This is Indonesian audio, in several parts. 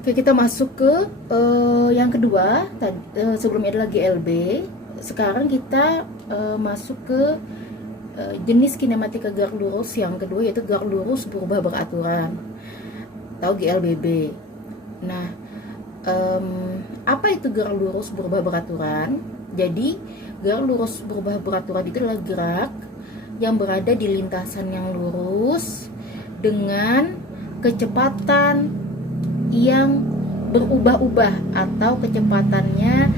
Oke, kita masuk ke yang kedua. Sebelumnya adalah GLB. Sekarang kita masuk ke jenis kinematika gerak lurus yang kedua, yaitu gerak lurus berubah beraturan atau GLBB. Nah, apa itu gerak lurus berubah beraturan? Jadi, gerak lurus berubah beraturan itu adalah gerak yang berada di lintasan yang lurus dengan kecepatan yang berubah-ubah atau kecepatannya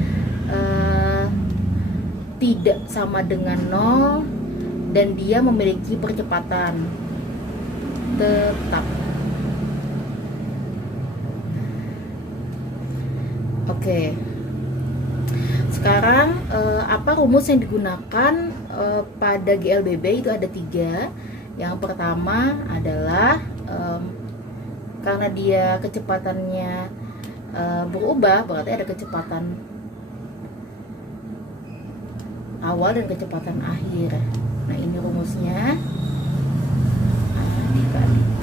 tidak sama dengan 0 dan dia memiliki percepatan tetap. Oke. Sekarang apa rumus yang digunakan pada GLBB? Itu ada 3. Yang pertama adalah karena dia kecepatannya berubah, berarti ada kecepatan awal dan kecepatan akhir. Nah, ini rumusnya A dikali T.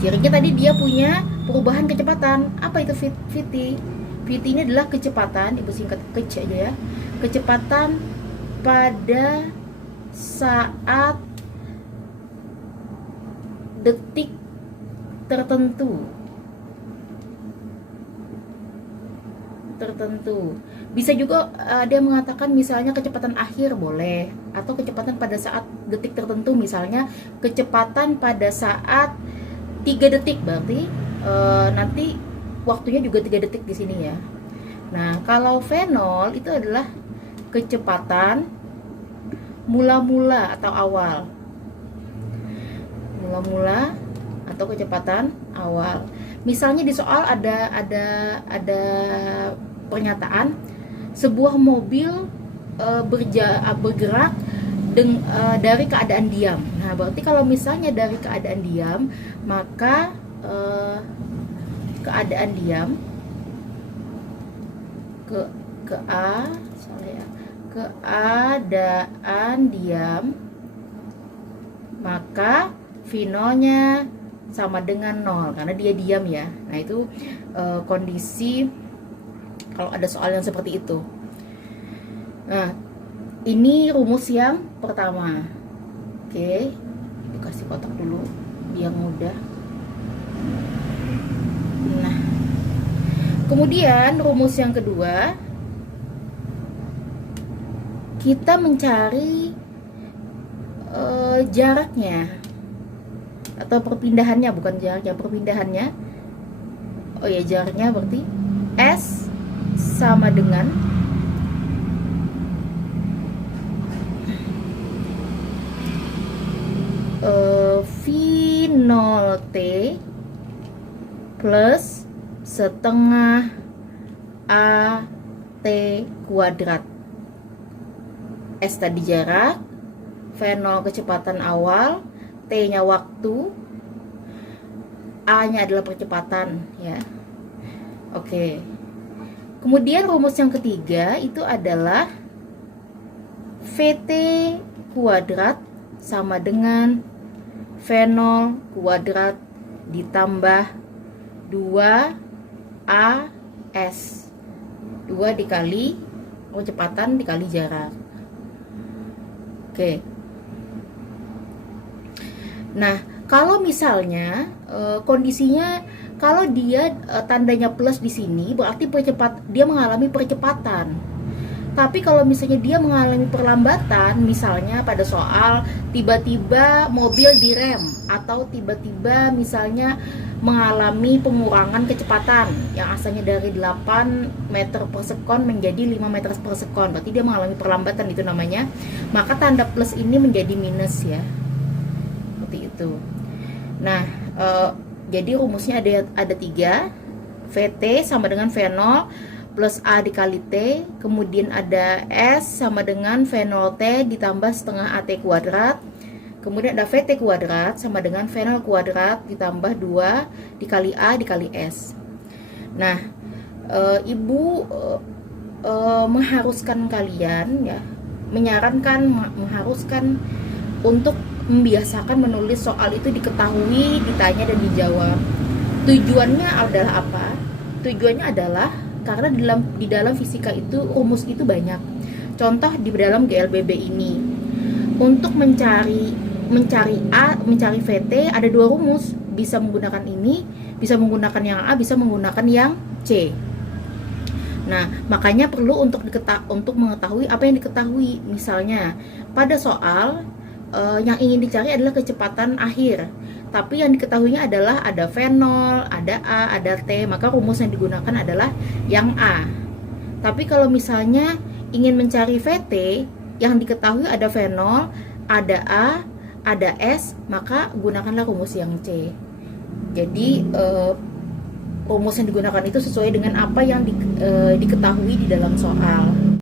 Cirinya tadi dia punya perubahan kecepatan. Apa itu VT? VT ini adalah kecepatan, ibu singkat kece aja ya. Kecepatan pada saat detik tertentu. Bisa juga ada yang mengatakan misalnya kecepatan akhir boleh, atau kecepatan pada saat detik tertentu, misalnya kecepatan pada saat 3 detik, berarti nanti waktunya juga 3 detik di sini ya. Nah, kalau V0 itu adalah kecepatan mula-mula atau awal. Mula-mula atau kecepatan awal. Misalnya di soal ada pernyataan sebuah mobil bergerak dari keadaan diam. Nah, berarti kalau misalnya dari keadaan diam, maka keadaan diam keadaan diam, maka V0-nya sama dengan 0 karena dia diam ya. Nah, itu kondisi kalau ada soal yang seperti itu. Nah, ini rumus yang pertama. Oke, dikasih kotak dulu biar mudah. Nah, kemudian rumus yang kedua, kita mencari jaraknya atau perpindahannya, bukan jaraknya, perpindahannya. Oh ya, jaraknya berarti S sama dengan V0T plus setengah AT kuadrat. S tadi jarak, V0 kecepatan awal, T-nya waktu, A-nya adalah percepatan ya. Oke. Kemudian rumus yang ketiga itu adalah VT kuadrat sama dengan V0 kuadrat ditambah 2AS. 2 dikali kecepatan dikali jarak. Oke. Nah, kalau misalnya kondisinya kalau dia tandanya plus di sini, berarti dia mengalami percepatan. Tapi kalau misalnya dia mengalami perlambatan, misalnya pada soal tiba-tiba mobil direm, atau tiba-tiba misalnya mengalami pengurangan kecepatan yang asalnya dari 8 meter per sekon menjadi 5 meter per sekon, berarti dia mengalami perlambatan, itu namanya. Maka tanda plus ini menjadi minus ya. Itu. Nah, jadi rumusnya ada 3. VT sama dengan V0 plus A dikali T, kemudian ada S sama dengan V0T ditambah setengah AT kuadrat, kemudian ada VT kuadrat sama dengan V0 kuadrat ditambah 2 dikali A dikali S. Nah, Ibu mengharuskan kalian ya, mengharuskan untuk membiasakan menulis soal itu diketahui, ditanya dan dijawab. Tujuannya adalah apa? Tujuannya adalah karena di dalam fisika itu rumus itu banyak. Contoh di dalam GLBB ini, untuk mencari A, mencari VT ada dua rumus, bisa menggunakan ini, bisa menggunakan yang A, bisa menggunakan yang C. Nah, makanya perlu untuk mengetahui apa yang diketahui. Misalnya, pada soal yang ingin dicari adalah kecepatan akhir. Tapi yang diketahuinya adalah ada V0, ada A, ada T, maka rumus yang digunakan adalah yang A. Tapi kalau misalnya ingin mencari VT, yang diketahui ada V0, ada A, ada S, maka gunakanlah rumus yang C. Jadi rumus yang digunakan itu sesuai dengan apa yang diketahui di dalam soal.